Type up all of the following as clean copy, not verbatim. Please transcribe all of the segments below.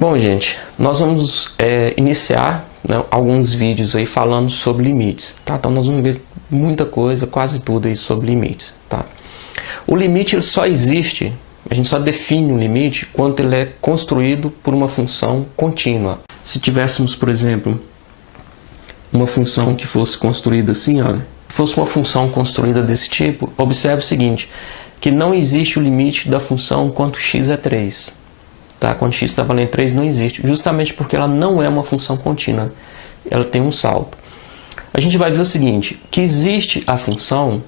Bom, gente, nós vamos iniciar, né, alguns vídeos aí falando sobre limites, tá? Então nós vamos ver muita coisa, quase tudo aí sobre limites, tá? O limite ele só existe, a gente só define um limite quando ele é construído por uma função contínua. Se tivéssemos, por exemplo, uma função que fosse construída assim, olha, se fosse uma função construída desse tipo, observe o seguinte, que não existe o limite da função quanto x é 3. Tá? Quando x está valendo 3 não existe, justamente porque ela não é uma função contínua, ela tem um salto. A gente vai ver o seguinte, que existe a função,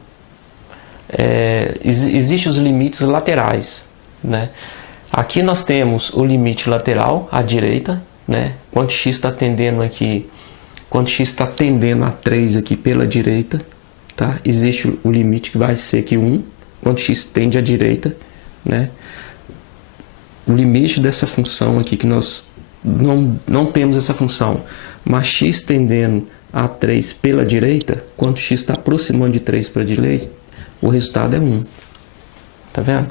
existem os limites laterais, né? Aqui nós temos o limite lateral à direita, né? Quando x está tendendo aqui, quando x está tendendo a 3 aqui pela direita, tá? Existe o limite que vai ser aqui 1, quando x tende à direita, né? O limite dessa função aqui, que nós não temos essa função, mas x tendendo a 3 pela direita, quando x está aproximando de 3 para a direita, o resultado é 1. Tá vendo?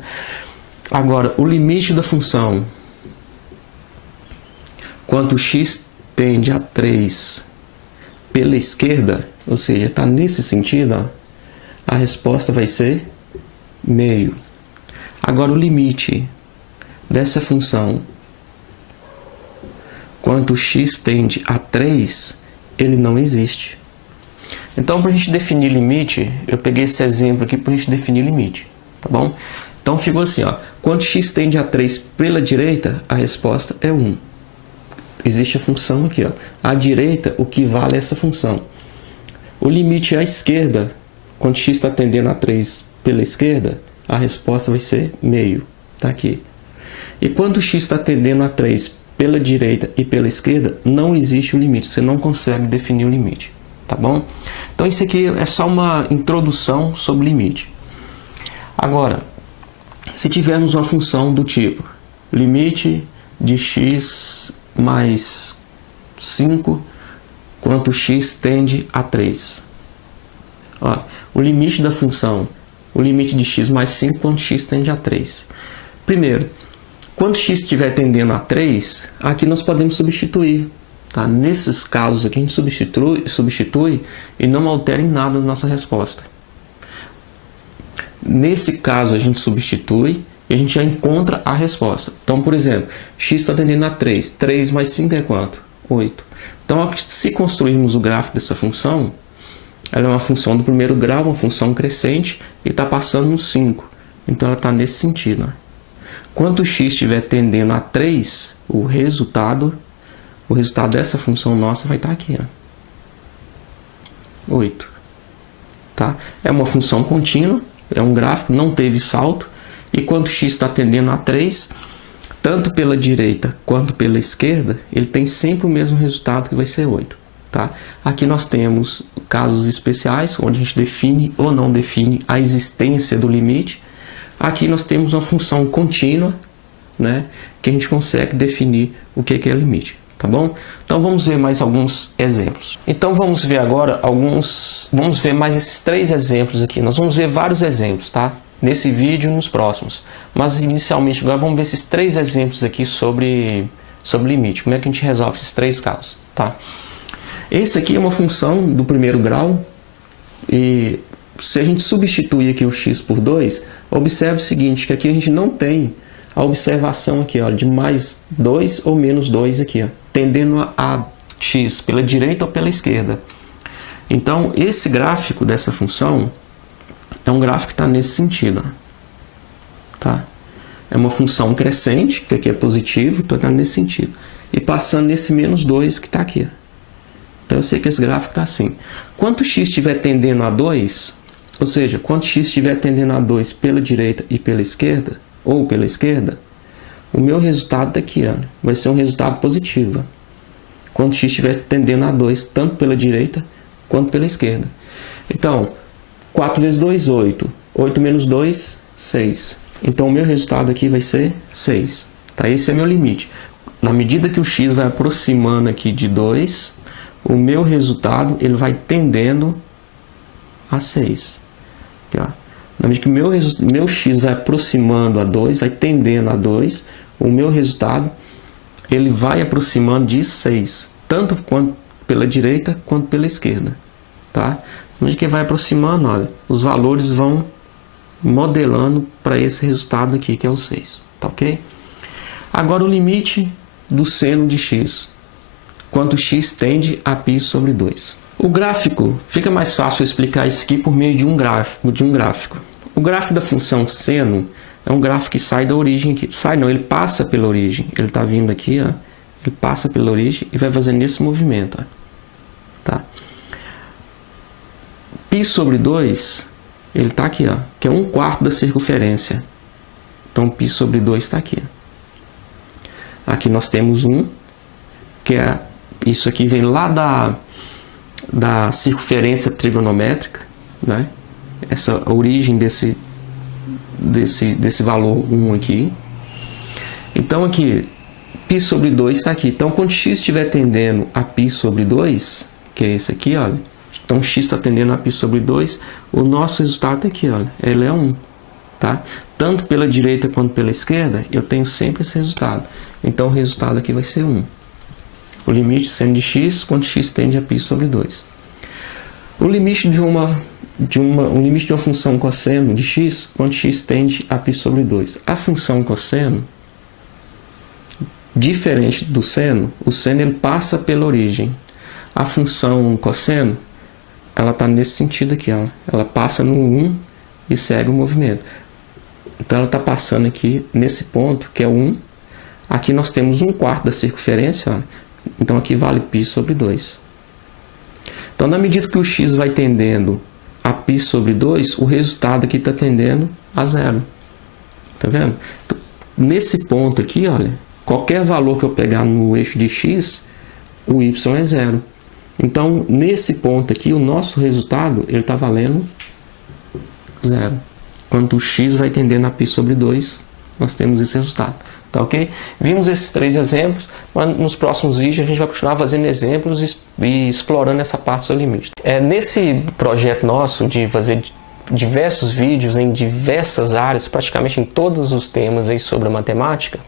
Agora, o limite da função, quando x tende a 3 pela esquerda, ou seja, está nesse sentido, ó, a resposta vai ser meio. Agora, o limite dessa função, quando x tende a 3, ele não existe. Então, para a gente definir limite, eu peguei esse exemplo aqui para a gente definir limite, tá bom? Então, ficou assim, ó, quando x tende a 3 pela direita, a resposta é 1. Existe a função aqui, ó, à direita, o que vale é essa função. O limite à esquerda, quando x está tendendo a 3 pela esquerda, a resposta vai ser meio, tá aqui. E quando x está tendendo a 3 pela direita e pela esquerda, não existe o limite. Você não consegue definir o limite. Tá bom? Então isso aqui é só uma introdução sobre limite. Agora, se tivermos uma função do tipo limite de x mais 5 quando x tende a 3. Ó, o limite da função, o limite de x mais 5 quando x tende a 3. Primeiro, quando x estiver tendendo a 3, aqui nós podemos substituir. Tá? Nesses casos aqui a gente substitui e não altera em nada a nossa resposta. Nesse caso a gente substitui e a gente já encontra a resposta. Então, por exemplo, x está tendendo a 3. 3 mais 5 é quanto? 8. Então, se construirmos o gráfico dessa função, ela é uma função do primeiro grau, uma função crescente, e está passando no 5. Então, ela está nesse sentido. Né? Quando x estiver tendendo a 3, o resultado dessa função nossa vai estar aqui, ó, 8. Tá? É uma função contínua, é um gráfico, não teve salto, e quando x está tendendo a 3, tanto pela direita quanto pela esquerda, ele tem sempre o mesmo resultado, que vai ser 8. Tá? Aqui nós temos casos especiais, onde a gente define ou não define a existência do limite. Aqui nós temos uma função contínua, né, que a gente consegue definir o que é limite, tá bom? Então vamos ver mais alguns exemplos. Então vamos ver agora vamos ver mais esses 3 exemplos aqui. Nós vamos ver vários exemplos, tá? Nesse vídeo e nos próximos. Mas inicialmente agora vamos ver esses 3 exemplos aqui sobre limite. Como é que a gente resolve esses 3 casos, tá? Esse aqui é uma função do primeiro grau e se a gente substituir aqui o x por 2, observe o seguinte, que aqui a gente não tem a observação aqui, ó, de mais 2 ou menos 2 aqui, ó, tendendo a x pela direita ou pela esquerda. Então, esse gráfico dessa função é um gráfico que está nesse sentido. Ó, tá? É uma função crescente, que aqui é positivo, então está nesse sentido. E passando nesse menos 2 que está aqui. Ó. Então, eu sei que esse gráfico está assim. Quando x estiver tendendo a 2... Ou seja, quando x estiver tendendo a 2 pela direita e pela esquerda, ou pela esquerda, o meu resultado daqui, ó, vai ser um resultado positivo. Ó. Quando x estiver tendendo a 2, tanto pela direita quanto pela esquerda. Então, 4 vezes 2, 8. 8 menos 2, 6. Então, o meu resultado aqui vai ser 6. Tá? Esse é meu limite. Na medida que o x vai aproximando aqui de 2, o meu resultado ele vai tendendo a 6. Aqui, ó. Na medida que meu x vai aproximando a 2, vai tendendo a 2, o meu resultado ele vai aproximando de 6, tanto quanto pela direita quanto pela esquerda, tá? Onde que vai aproximando, olha, os valores vão modelando para esse resultado aqui, que é o 6, tá ok? Agora o limite do seno de x, quanto x tende a π sobre 2. O gráfico, fica mais fácil explicar isso aqui por meio de um gráfico. O gráfico da função seno é um gráfico que sai da origem aqui. Sai não, ele passa pela origem. Ele está vindo aqui, ó. Ele passa pela origem e vai fazendo esse movimento, ó. Tá? π sobre 2, ele está aqui, ó, que é 1/4 da circunferência. Então π sobre 2 está aqui. Aqui nós temos 1, que é isso aqui, vem lá da circunferência trigonométrica, né? Essa origem desse valor 1 aqui. Então aqui, π sobre 2 está aqui. Então quando x estiver tendendo a π sobre 2, que é esse aqui, olha. Então x está tendendo a π sobre 2, o nosso resultado está aqui, olha. Ele é 1, tá? Tanto pela direita quanto pela esquerda, eu tenho sempre esse resultado. Então o resultado aqui vai ser 1. O limite sendo de x quando x tende a π sobre 2. O limite de uma função cosseno de x quando x tende a π sobre 2. A função cosseno, diferente do seno, o seno ele passa pela origem. A função cosseno, ela está nesse sentido aqui, ó. Ela passa no 1 e segue o movimento. Então ela está passando aqui nesse ponto, que é 1. Aqui nós temos 1/4 da circunferência, ó. Então aqui vale π sobre 2. Então na medida que o x vai tendendo a π sobre 2, o resultado aqui está tendendo a 0. Tá vendo? Então, nesse ponto aqui, olha, qualquer valor que eu pegar no eixo de x, o y é 0. Então nesse ponto aqui, o nosso resultado ele está valendo 0. Quando o x vai tendendo a π sobre 2, nós temos esse resultado. Tá ok? Vimos esses 3 exemplos, mas nos próximos vídeos a gente vai continuar fazendo exemplos e explorando essa parte do seu limite. Nesse projeto nosso de fazer diversos vídeos em diversas áreas, praticamente em todos os temas aí sobre a matemática,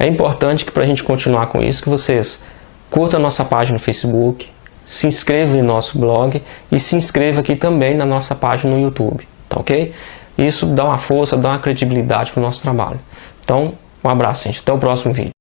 é importante que para a gente continuar com isso, que vocês curtam a nossa página no Facebook, se inscrevam em nosso blog e se inscrevam aqui também na nossa página no YouTube. Tá ok? Isso dá uma força, dá uma credibilidade para o nosso trabalho. Então, um abraço, gente. Até o próximo vídeo.